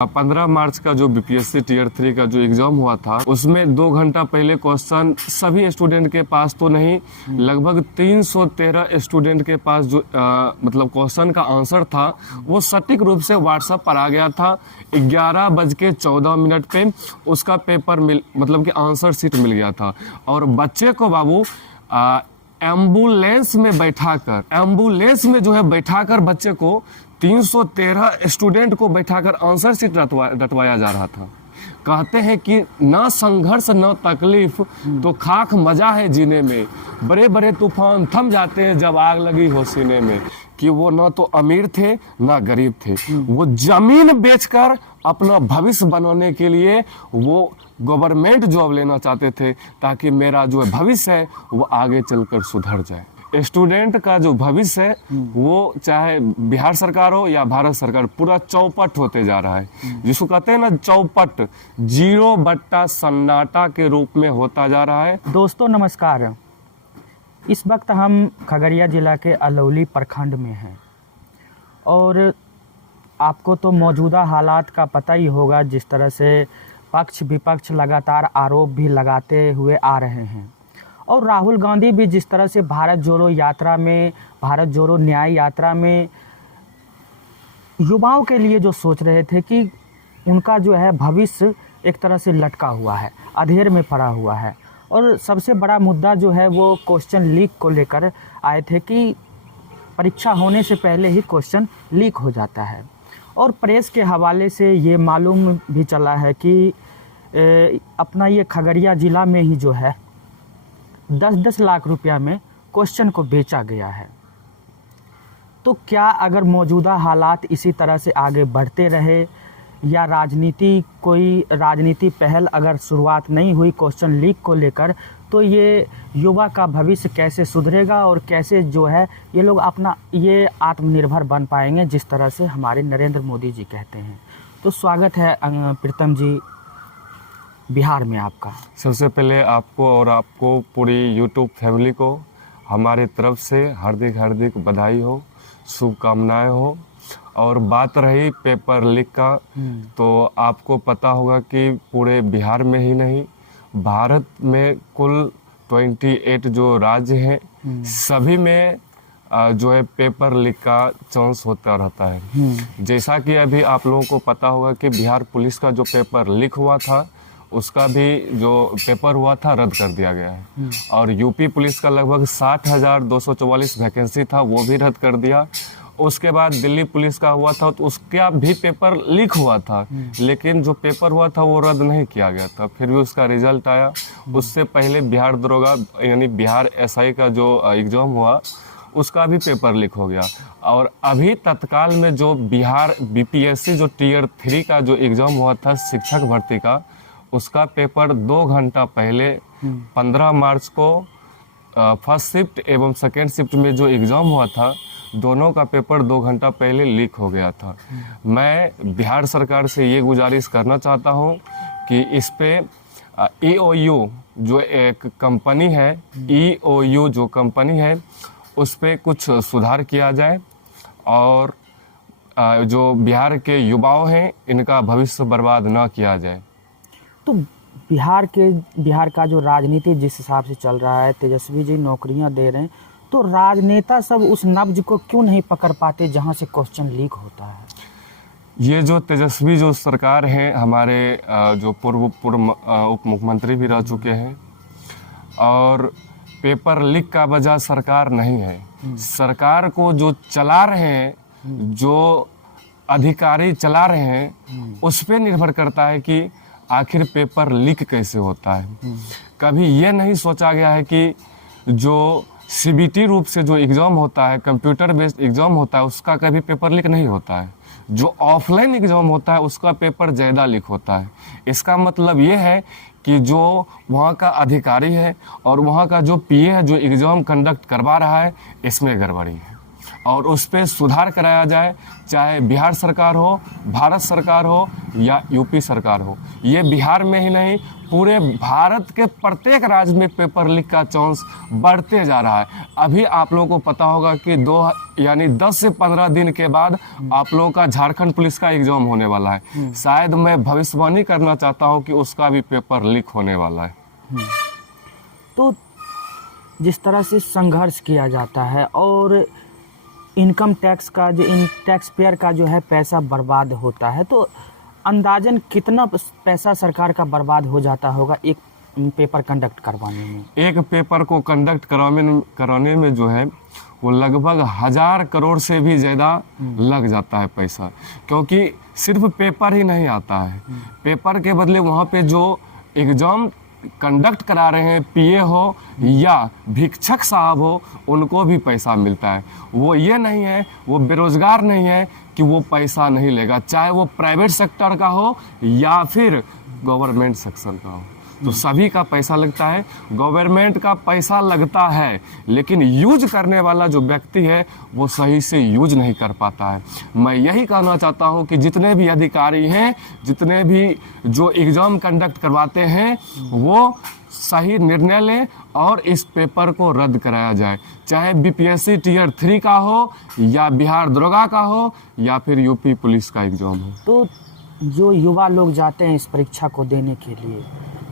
15 मार्च का जो BPSC tier 3 का जो एग्जाम हुआ था उसमें 2 घंटा पहले क्वेश्चन सभी स्टूडेंट के पास तो नहीं, लगभग 313 स्टूडेंट के पास जो मतलब क्वेश्चन का आंसर था वो सटीक रूप से व्हाट्सएप पर आ गया था। 11:14 पे उसका पेपर मतलब कि आंसर शीट मिल गया था। और बच्चे को बाबू एम्बुलेंस में जो है बैठाकर बच्चे को 313 स्टूडेंट को बैठाकर आंसर शीट रटवाया जा रहा था। कहते हैं कि ना संघर्ष न तकलीफ तो खाक मजा है जीने में, बड़े बड़े तूफान थम जाते हैं जब आग लगी हो सीने में। कि वो ना तो अमीर थे ना गरीब थे, वो जमीन बेचकर अपना भविष्य बनाने के लिए वो गवर्नमेंट जॉब लेना चाहते थे ताकि मेरा जो भविष्य है वो आगे चलकर सुधर जाए। स्टूडेंट का जो भविष्य है वो चाहे बिहार सरकार हो या भारत सरकार, पूरा चौपट होते जा रहा है। जिसको कहते हैं ना चौपट, 0 सन्नाटा के रूप में होता जा रहा है। दोस्तों नमस्कार, इस वक्त हम खगड़िया जिला के अलौली प्रखंड में हैं और आपको तो मौजूदा हालात का पता ही होगा, जिस तरह से पक्ष विपक्ष लगातार आरोप भी लगाते हुए आ रहे हैं। और राहुल गांधी भी जिस तरह से भारत जोड़ो न्याय यात्रा में युवाओं के लिए जो सोच रहे थे कि उनका जो है भविष्य एक तरह से लटका हुआ है, अधेर में पड़ा हुआ है। और सबसे बड़ा मुद्दा जो है वो क्वेश्चन लीक को लेकर आए थे कि परीक्षा होने से पहले ही क्वेश्चन लीक हो जाता है। और प्रेस के हवाले से ये मालूम भी चला है कि अपना ये खगड़िया ज़िला में ही जो है 10-10 लाख रुपया में क्वेश्चन को बेचा गया है। तो क्या अगर मौजूदा हालात इसी तरह से आगे बढ़ते रहे या राजनीति पहल अगर शुरुआत नहीं हुई क्वेश्चन लीक को लेकर, तो ये युवा का भविष्य कैसे सुधरेगा और कैसे जो है ये लोग अपना ये आत्मनिर्भर बन पाएंगे, जिस तरह से हमारे नरेंद्र मोदी जी कहते हैं। तो स्वागत है प्रीतम जी बिहार में आपका। सबसे पहले आपको और आपको पूरी यूट्यूब फैमिली को हमारी तरफ से हार्दिक बधाई हो, शुभकामनाएं हो। और बात रही पेपर लीक का, तो आपको पता होगा कि पूरे बिहार में ही नहीं, भारत में कुल 28 जो राज्य हैं सभी में जो है पेपर लीक का चांस होता रहता है। जैसा कि अभी आप लोगों को पता होगा कि बिहार पुलिस का जो पेपर लीक हुआ था उसका भी जो पेपर हुआ था रद्द कर दिया गया है। और यूपी पुलिस का लगभग 60,244 वैकेंसी था, वो भी रद्द कर दिया। उसके बाद दिल्ली पुलिस का हुआ था तो उसका भी पेपर लीक हुआ था, लेकिन जो पेपर हुआ था वो रद्द नहीं किया गया था, फिर भी उसका रिजल्ट आया। उससे पहले बिहार दरोगा यानी बिहार एसआई का जो एग्ज़ाम हुआ उसका भी पेपर लीक हो गया। और अभी तत्काल में जो बिहार बीपीएससी जो टीयर 3 का जो एग्ज़ाम हुआ था शिक्षक भर्ती का, उसका पेपर 2 घंटा पहले 15 मार्च को फर्स्ट शिफ्ट एवं सेकेंड शिफ्ट में जो एग्ज़ाम हुआ था दोनों का पेपर 2 घंटा पहले लीक हो गया था। मैं बिहार सरकार से ये गुजारिश करना चाहता हूँ कि इस पे EOU जो एक कंपनी है, EOU जो कंपनी है उस पे कुछ सुधार किया जाए और जो बिहार के युवाओं हैं इनका भविष्य बर्बाद ना किया जाए। तो बिहार का जो राजनीति जिस हिसाब से चल रहा है, तेजस्वी जी नौकरियां दे रहे हैं, तो राजनेता सब उस नब्ज को क्यों नहीं पकड़ पाते जहां से क्वेश्चन लीक होता है? ये जो तेजस्वी जो सरकार है, हमारे जो पूर्व उप मुख्यमंत्री भी रह चुके हैं, और पेपर लीक का वजह सरकार नहीं है। सरकार को जो चला रहे हैं, जो अधिकारी चला रहे हैं, उस पर निर्भर करता है कि आखिर पेपर लीक कैसे होता है। कभी ये नहीं सोचा गया है कि जो सीबीटी रूप से जो एग्ज़ाम होता है, कंप्यूटर बेस्ड एग्ज़ाम होता है, उसका कभी पेपर लीक नहीं होता है। जो ऑफलाइन एग्ज़ाम होता है उसका पेपर ज़्यादा लीक होता है। इसका मतलब ये है कि जो वहाँ का अधिकारी है और वहाँ का जो पीए है जो एग्ज़ाम कंडक्ट करवा रहा है, इसमें गड़बड़ी है। और उस पर सुधार कराया जाए, चाहे बिहार सरकार हो, भारत सरकार हो या यूपी सरकार हो। ये बिहार में ही नहीं, पूरे भारत के प्रत्येक राज्य में पेपर लीक का चांस बढ़ते जा रहा है। अभी आप लोगों को पता होगा कि 10 से 15 दिन के बाद आप लोगों का झारखंड पुलिस का एग्जाम होने वाला है। शायद मैं भविष्यवाणी करना चाहता हूं कि उसका भी पेपर लीक होने वाला है। तो जिस तरह से संघर्ष किया जाता है और इनकम टैक्स का जो टैक्स पेयर का जो है पैसा बर्बाद होता है, तो अंदाजन कितना पैसा सरकार का बर्बाद हो जाता होगा एक पेपर कंडक्ट करवाने में? एक पेपर को कंडक्ट कराने में जो है वो लगभग 1000 करोड़ से भी ज़्यादा लग जाता है पैसा, क्योंकि सिर्फ पेपर ही नहीं आता है। पेपर के बदले वहाँ पे जो एग्ज़ाम कंडक्ट करा रहे हैं, पीए हो या भिक्षक साहब हो, उनको भी पैसा मिलता है। वो ये नहीं है, वो बेरोजगार नहीं है कि वो पैसा नहीं लेगा, चाहे वो प्राइवेट सेक्टर का हो या फिर गवर्नमेंट सेक्टर का हो, तो सभी का पैसा लगता है। गवर्नमेंट का पैसा लगता है, लेकिन यूज करने वाला जो व्यक्ति है वो सही से यूज नहीं कर पाता है। मैं यही कहना चाहता हूं कि जितने भी अधिकारी हैं, जितने भी जो एग्ज़ाम कंडक्ट करवाते हैं, वो सही निर्णय लें और इस पेपर को रद्द कराया जाए, चाहे बीपीएससी टियर 3 का हो या बिहार दरोगा का हो या फिर यूपी पुलिस का एग्ज़ाम हो। तो जो युवा लोग जाते हैं इस परीक्षा को देने के लिए,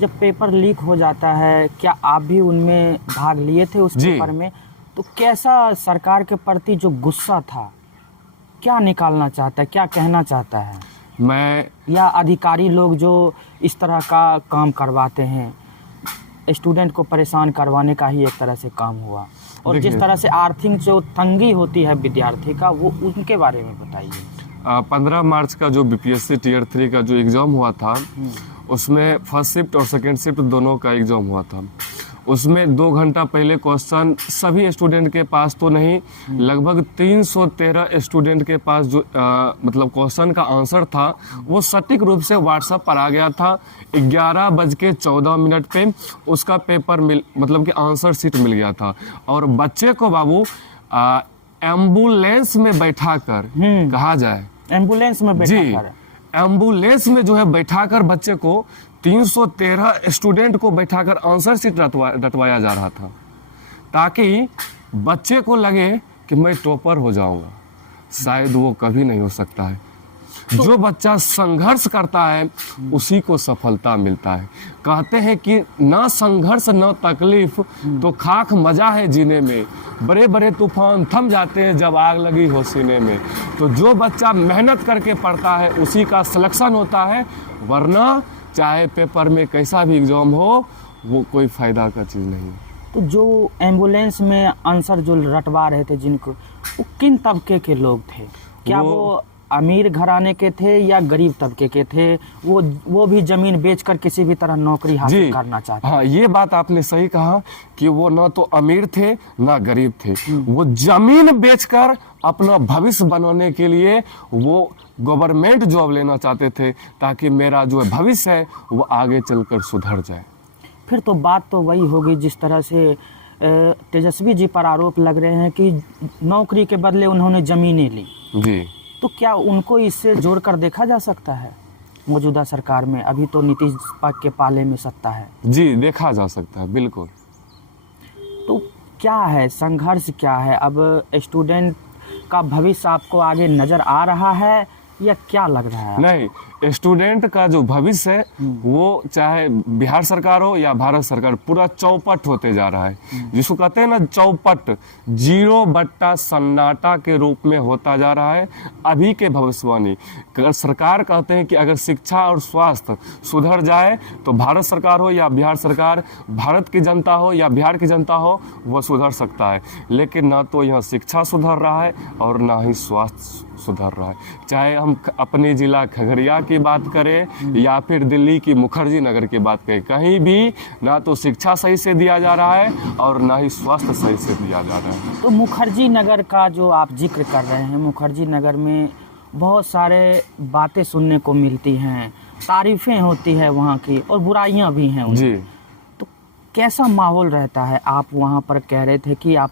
जब पेपर लीक हो जाता है, क्या आप भी उनमें भाग लिए थे उस पेपर में? तो कैसा सरकार के प्रति जो गुस्सा था, क्या निकालना चाहता है, क्या कहना चाहता है? मैं या अधिकारी लोग जो इस तरह का काम करवाते हैं, स्टूडेंट को परेशान करवाने का ही एक तरह से काम हुआ, और जिस तरह से आर्थिक जो तंगी होती है विद्यार्थी का, वो उनके बारे में बताइए। 15 मार्च का जो बीपीएससी टियर 3 का जो एग्ज़ाम हुआ था, उसमें फर्स्ट शिफ्ट और सेकेंड शिफ्ट दोनों का एग्ज़ाम हुआ था। उसमें 2 घंटा पहले क्वेश्चन सभी स्टूडेंट के पास तो नहीं, लगभग 313 स्टूडेंट के पास जो मतलब क्वेश्चन का आंसर था वो सटीक रूप से व्हाट्सएप पर आ गया था। 11:14 पे उसका पेपर मतलब कि आंसर शीट मिल गया था, और बच्चे को बाबू एम्बुलेंस में बैठाकर कहा जाए, एम्बुलेंस में बैठाकर, एम्बुलेंस में जो है बैठाकर बच्चे को 313 स्टूडेंट को बैठाकर आंसर शीट रटवाया जा रहा था, ताकि बच्चे को लगे कि मैं टॉपर हो जाऊंगा। शायद वो कभी नहीं हो सकता है। जो बच्चा संघर्ष करता है उसी को सफलता मिलता है। कहते हैं कि ना संघर्ष ना तकलीफ तो खाक मजा है जीने में, बड़े बड़े तूफान थम जाते हैं जब आग लगी हो सीने में। तो जो बच्चा मेहनत करके पढ़ता है उसी का सिलेक्शन होता है, वरना चाहे पेपर में कैसा भी एग्जाम हो वो कोई फायदा का चीज़ नहीं है। तो जो एम्बुलेंस में आंसर जो रटवा रहे थे जिनको, वो किन तबके के लोग थे? क्या वो अमीर घराने के थे या गरीब तबके के थे? वो भी जमीन बेचकर किसी भी तरह नौकरी हासिल करना चाहते? हाँ, ये बात आपने सही कहा कि वो ना तो अमीर थे ना गरीब थे। वो जमीन बेचकर अपना भविष्य बनाने के लिए वो गवर्नमेंट जॉब लेना चाहते थे, ताकि मेरा जो भविष्य है वो आगे चलकर सुधर जाए। फिर तो बात तो वही होगी जिस तरह से तेजस्वी जी पर आरोप लग रहे हैं कि नौकरी के बदले उन्होंने ज़मीनें ली। जी, तो क्या उनको इससे जोड़कर देखा जा सकता है? मौजूदा सरकार में अभी तो नीतीश के पाले में सत्ता है। जी, देखा जा सकता है, बिल्कुल। तो क्या है संघर्ष, क्या है अब? स्टूडेंट का भविष्य आपको आगे नज़र आ रहा है या क्या लग रहा है? नहीं, स्टूडेंट का जो भविष्य है वो चाहे बिहार सरकार हो या भारत सरकार, पूरा चौपट होते जा रहा है। जिसको कहते हैं ना चौपट, 0 सन्नाटा के रूप में होता जा रहा है। अभी के भविष्यवाणी अगर सरकार कहते हैं कि अगर शिक्षा और स्वास्थ्य सुधर जाए तो भारत सरकार हो या बिहार सरकार, भारत की जनता हो या बिहार की जनता हो, वह सुधर सकता है। लेकिन ना तो यहाँ शिक्षा सुधर रहा है और ना ही स्वास्थ्य सुधर रहा है। चाहे हम अपने ज़िला खगड़िया की बात करें या फिर दिल्ली की मुखर्जी नगर की बात करें, कहीं भी ना तो शिक्षा सही से दिया जा रहा है और ना ही स्वास्थ्य सही से दिया जा रहा है। तो मुखर्जी नगर का जो आप जिक्र कर रहे हैं, मुखर्जी नगर में बहुत सारे बातें सुनने को मिलती हैं, तारीफ़ें होती है वहाँ की और बुराइयाँ भी हैं उनकी। जी, तो कैसा माहौल रहता है? आप वहाँ पर कह रहे थे कि आप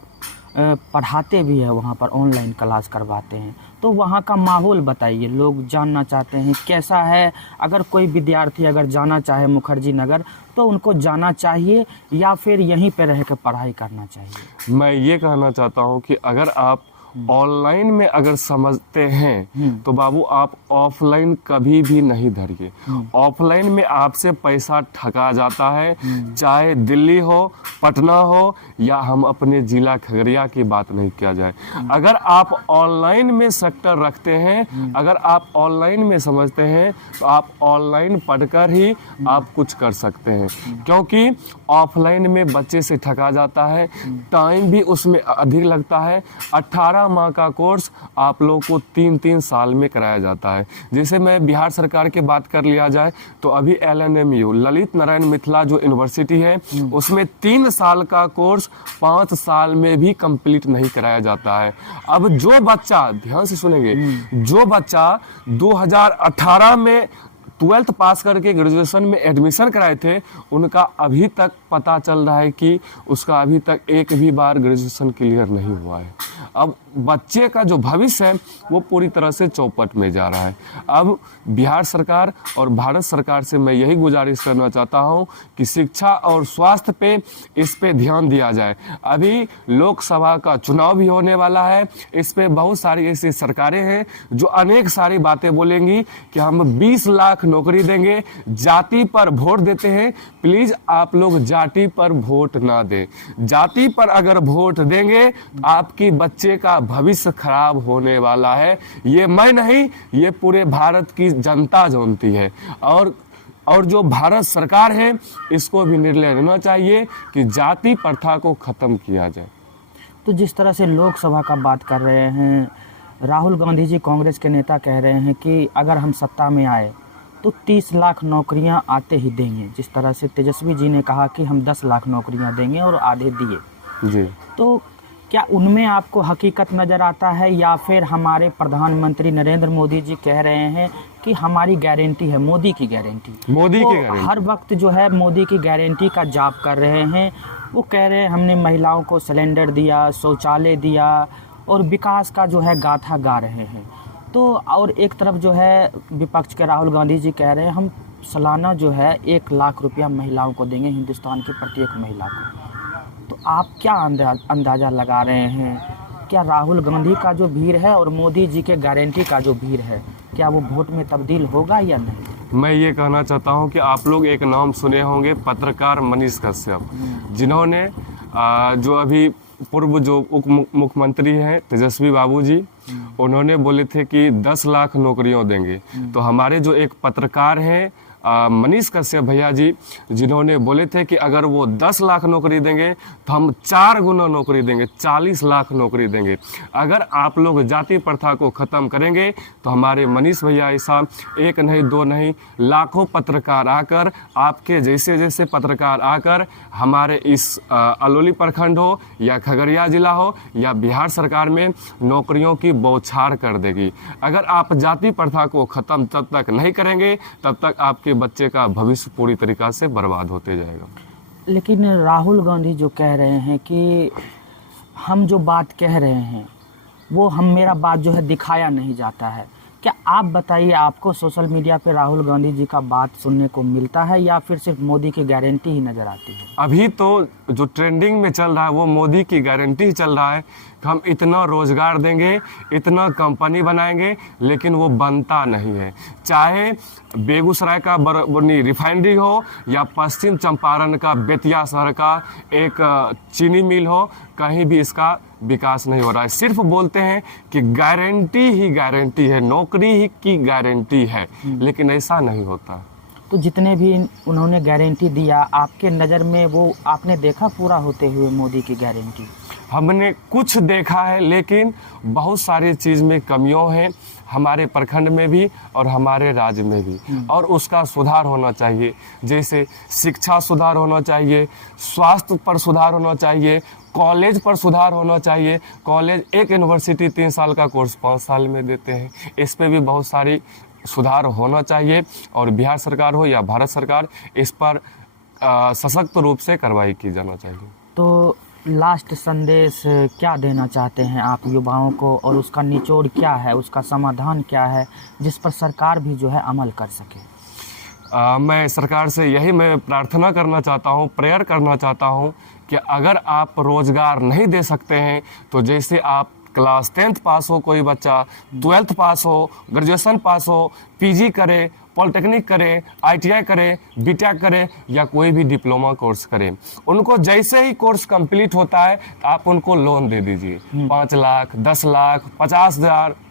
पढ़ाते भी है वहाँ पर, ऑनलाइन क्लास करवाते हैं। तो वहाँ का माहौल बताइए, लोग जानना चाहते हैं कैसा है। अगर कोई विद्यार्थी अगर जाना चाहे मुखर्जी नगर तो उनको जाना चाहिए या फिर यहीं पे रह कर पढ़ाई करना चाहिए? मैं ये कहना चाहता हूँ कि अगर आप ऑनलाइन में अगर समझते हैं तो बाबू आप ऑफलाइन कभी भी नहीं धरिए। ऑफलाइन में आपसे पैसा ठगा जाता है, चाहे दिल्ली हो, पटना हो, या हम अपने जिला खगड़िया की बात नहीं किया जाए। अगर आप ऑनलाइन में सेक्टर रखते हैं, अगर आप ऑनलाइन में समझते हैं तो आप ऑनलाइन पढ़कर ही आप कुछ कर सकते हैं, क्योंकि ऑफलाइन में बच्चे से ठगा जाता है, टाइम भी उसमें अधिक लगता है। 18 माह का कोर्स आप लोगों को 3-3 साल में कराया जाता है। जैसे मैं बिहार सरकार की बात कर लिया जाए तो अभी LNMU ललित नारायण मिथिला जो यूनिवर्सिटी है उसमें 3 साल का कोर्स 5 साल में भी कंप्लीट नहीं कराया जाता है। अब जो बच्चा, ध्यान से सुनेंगे, जो बच्चा 2018 में 12th पास करके ग्रेजुएशन में एडमिशन कराए थे, उनका अभी तक पता चल रहा है कि उसका अभी तक एक भी बार ग्रेजुएशन क्लियर नहीं हुआ है। अब बच्चे का जो भविष्य है वो पूरी तरह से चौपट में जा रहा है। अब बिहार सरकार और भारत सरकार से मैं यही गुजारिश करना चाहता हूँ कि शिक्षा और स्वास्थ्य पे इस पे ध्यान दिया जाए। अभी लोकसभा का चुनाव भी होने वाला है, इस पे बहुत सारी ऐसी सरकारें हैं जो अनेक सारी बातें बोलेंगी कि हम 20 लाख नौकरी देंगे, जाति पर वोट देते हैं। प्लीज आप लोग जाति पर वोट ना दें। जाति पर अगर वोट देंगे तो आपकी बच्चे का भविष्य खराब होने वाला है। ये मैं नहीं, ये पूरे भारत की जनता जानती है। और जो भारत सरकार है इसको भी निर्णय लेना चाहिए कि जाति प्रथा को खत्म किया जाए। तो जिस तरह से लोकसभा का बात कर रहे हैं, राहुल गांधी जी कांग्रेस के नेता कह रहे हैं कि अगर हम सत्ता में आए तो 30 लाख नौकरियां आते ही देंगे। जिस तरह से तेजस्वी जी ने कहा कि हम 10 लाख नौकरियां देंगे और आधे दिए। जी, तो क्या उनमें आपको हकीकत नज़र आता है या फिर हमारे प्रधानमंत्री नरेंद्र मोदी जी कह रहे हैं कि हमारी गारंटी है, मोदी की गारंटी, मोदी की वो गारंटी हर वक्त जो है मोदी की गारंटी का जाप कर रहे हैं। वो कह रहे हैं हमने महिलाओं को सिलेंडर दिया, शौचालय दिया और विकास का जो है गाथा गा रहे हैं। तो और एक तरफ जो है विपक्ष के राहुल गांधी जी कह रहे हैं हम सालाना जो है 1 लाख रुपया महिलाओं को देंगे, हिंदुस्तान की प्रत्येक महिला को। तो आप क्या अंदाज़ा लगा रहे हैं, क्या राहुल गांधी का जो भीड़ है और मोदी जी के गारंटी का जो भीड़ है, क्या वो वोट में तब्दील होगा या नहीं? मैं ये कहना चाहता हूँ कि आप लोग एक नाम सुने होंगे, पत्रकार मनीष कश्यप, जिन्होंने जो अभी पूर्व जो उप मुख्यमंत्री हैं तेजस्वी बाबू जी, उन्होंने बोले थे कि 10 लाख नौकरियां देंगे। तो हमारे जो एक पत्रकार हैं मनीष कश्यप भैया जी, जिन्होंने बोले थे कि अगर वो 10 लाख नौकरी देंगे तो हम 4 गुना नौकरी देंगे, 40 लाख नौकरी देंगे। अगर आप लोग जाति प्रथा को ख़त्म करेंगे तो हमारे मनीष भैया ऐसा 1 नहीं 2 नहीं लाखों पत्रकार आकर, आपके जैसे जैसे पत्रकार आकर हमारे इस अलौली प्रखंड हो या खगड़िया जिला हो या बिहार सरकार में नौकरियों की बौछार कर देगी। अगर आप जाति प्रथा को ख़त्म तब तक नहीं करेंगे तब तक आपके बच्चे का भविष्य पूरी तरीक़ा से बर्बाद होते जाएगा। लेकिन राहुल गांधी जो कह रहे हैं कि हम जो बात कह रहे हैं वो मेरा बात जो है दिखाया नहीं जाता है, क्या आप बताइए, आपको सोशल मीडिया पे राहुल गांधी जी का बात सुनने को मिलता है या फिर सिर्फ मोदी की गारंटी ही नज़र आती है? अभी तो जो ट्रेंडिंग में चल रहा है वो मोदी की गारंटी ही चल रहा है कि हम इतना रोजगार देंगे, इतना कंपनी बनाएंगे, लेकिन वो बनता नहीं है। चाहे बेगूसराय का बरौनी रिफाइनरी हो या पश्चिम चंपारण का बेतिया शहर का एक चीनी मिल हो, कहीं भी इसका विकास नहीं हो रहा है। सिर्फ बोलते हैं कि गारंटी ही गारंटी है, नौकरी ही की गारंटी है, लेकिन ऐसा नहीं होता। तो जितने भी उन्होंने गारंटी दिया, आपके नज़र में वो आपने देखा पूरा होते हुए मोदी की गारंटी? हमने कुछ देखा है, लेकिन बहुत सारी चीज़ में कमियों हैं, हमारे प्रखंड में भी और हमारे राज्य में भी, और उसका सुधार होना चाहिए। जैसे शिक्षा सुधार होना चाहिए, स्वास्थ्य पर सुधार होना चाहिए, कॉलेज पर सुधार होना चाहिए। कॉलेज एक यूनिवर्सिटी 3 साल का कोर्स 5 साल में देते हैं, इस पे भी बहुत सारी सुधार होना चाहिए। और बिहार सरकार हो या भारत सरकार, इस पर सशक्त रूप से कार्रवाई की जाना चाहिए। तो लास्ट संदेश क्या देना चाहते हैं आप युवाओं को, और उसका निचोड़ क्या है, उसका समाधान क्या है, जिस पर सरकार भी जो है अमल कर सके? मैं सरकार से यही मैं प्रार्थना करना चाहता हूँ, प्रेयर करना चाहता हूँ कि अगर आप रोज़गार नहीं दे सकते हैं तो जैसे आप क्लास 10th पास हो, कोई बच्चा 12th पास हो, ग्रेजुएशन पास हो, पीजी करे, पॉलिटेक्निक करे, आईटीआई करे, बीटेक करे या कोई भी डिप्लोमा कोर्स करे, उनको जैसे ही कोर्स कंप्लीट होता है आप उनको लोन दे दीजिए। 5 लाख, 10 लाख,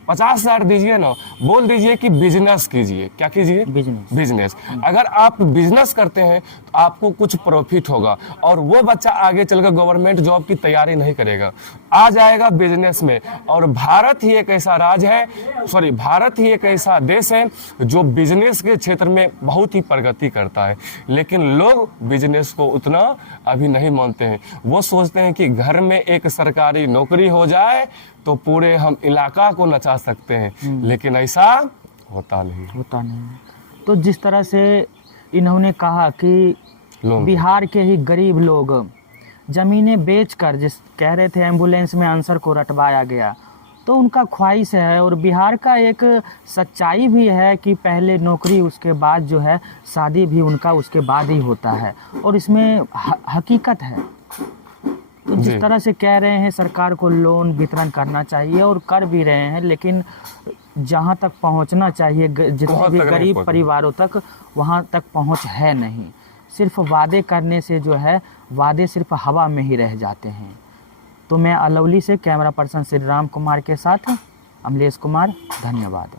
50,000 दीजिए ना, बोल दीजिए कि बिजनेस कीजिए। क्या कीजिए? बिजनेस। अगर आप बिजनेस करते हैं तो आपको कुछ प्रॉफिट होगा और वो बच्चा आगे चलकर गवर्नमेंट जॉब की तैयारी नहीं करेगा, आ जाएगा बिजनेस में। और भारत ही एक ऐसा भारत ही एक ऐसा देश है जो बिजनेस के क्षेत्र में बहुत ही प्रगति करता है, लेकिन लोग बिजनेस को उतना अभी नहीं मानते हैं। वो सोचते हैं कि घर में एक सरकारी नौकरी हो जाए तो पूरे हम इलाका को नचा सकते हैं, लेकिन ऐसा होता नहीं। तो जिस तरह से इन्होंने कहा कि बिहार के ही गरीब लोग ज़मीनें बेचकर, जिस कह रहे थे एम्बुलेंस में आंसर को रटवाया गया, तो उनका ख्वाहिश है और बिहार का एक सच्चाई भी है कि पहले नौकरी, उसके बाद जो है शादी भी उनका उसके बाद ही होता है, और इसमें हकीकत है। तो जिस तरह से कह रहे हैं सरकार को लोन वितरण करना चाहिए और कर भी रहे हैं, लेकिन जहां तक पहुंचना चाहिए जितने भी गरीब परिवारों तक, वहां तक पहुंच है नहीं। सिर्फ वादे करने से जो है, वादे सिर्फ हवा में ही रह जाते हैं। तो मैं अलौली से कैमरा पर्सन श्री राम कुमार के साथ अमलेश कुमार, धन्यवाद।